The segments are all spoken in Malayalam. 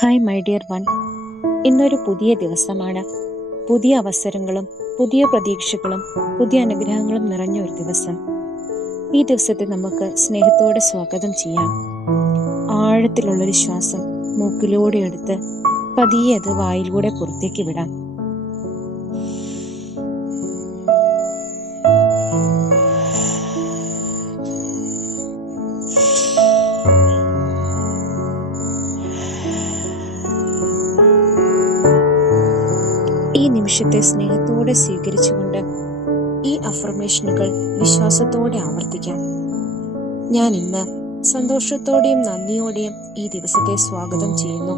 Hi my dear one. ഇന്നൊരു പുതിയ ദിവസമാണ്. പുതിയ അവസരങ്ങളും പുതിയ പ്രതീക്ഷകളും പുതിയ അനുഗ്രഹങ്ങളും നിറഞ്ഞ ഒരു ദിവസം. ഈ ദിവസത്തെ നമുക്ക് സ്നേഹത്തോടെ സ്വാഗതം ചെയ്യാം. ആഴത്തിലുള്ളൊരു ശ്വാസം മൂക്കിലൂടെ എടുത്ത് പതിയെ അത് വായിലൂടെ പുറത്തേക്ക് വിടാം. ഈ നിമിഷത്തെ സ്നേഹത്തോടെ സ്വീകരിച്ചുകൊണ്ട് ഈ അഫർമേഷനുകൾ വിശ്വാസത്തോടെ ആവർത്തിക്കാം. ഞാൻ ഇന്ന് സന്തോഷത്തോടെയും നന്ദിയോടെയും ഈ ദിവസത്തെ സ്വാഗതം ചെയ്യുന്നു.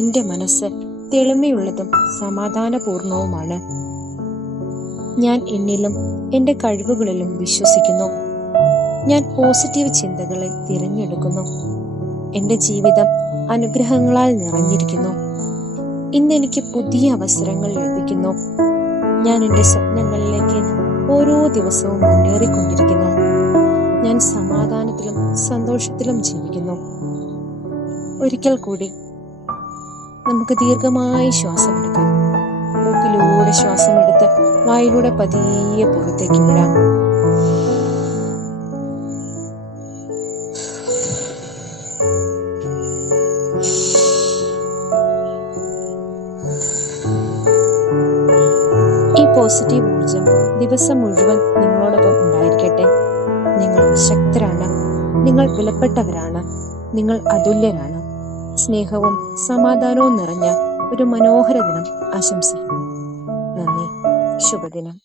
എൻ്റെ മനസ്സ് തെളിമയുള്ളതും സമാധാനപൂർണവുമാണ്. ഞാൻ എന്നിലും എൻ്റെ കഴിവുകളിലും വിശ്വസിക്കുന്നു. ഞാൻ പോസിറ്റീവ് ചിന്തകളെ തിരഞ്ഞെടുക്കുന്നു. എൻ്റെ ജീവിതം അനുഗ്രഹങ്ങളാൽ നിറഞ്ഞിരിക്കുന്നു. ഇന്ന് എനിക്ക് പുതിയ അവസരങ്ങൾ ലഭിക്കുന്നു. ഞാൻ എൻ്റെ സ്വപ്നങ്ങളിലേക്ക് ഓരോ ദിവസവും മുന്നേറിക്കൊണ്ടിരിക്കുന്നു. ഞാൻ സമാധാനത്തിലും സന്തോഷത്തിലും ജീവിക്കുന്നു. ഒരിക്കൽ കൂടി നമുക്ക് ദീർഘമായി ശ്വാസമെടുക്കാം. മൂക്കിലൂടെ ശ്വാസമെടുത്ത് വായിലൂടെ പതിയെ പുറത്തേക്ക് വിടാം. ഈ പോസിറ്റീവ് ഊർജം ദിവസം മുഴുവൻ നിങ്ങളോടൊപ്പം ഉണ്ടായിരിക്കട്ടെ. നിങ്ങൾ ശക്തരാണ്, നിങ്ങൾ വിലപ്പെട്ടവരാണ്, നിങ്ങൾ അതുല്യരാണ്. സ്നേഹവും സമാധാനവും നിറഞ്ഞ ഒരു മനോഹര ദിനം ആശംസിക്കുന്നു. നന്ദി. ശുഭദിനം.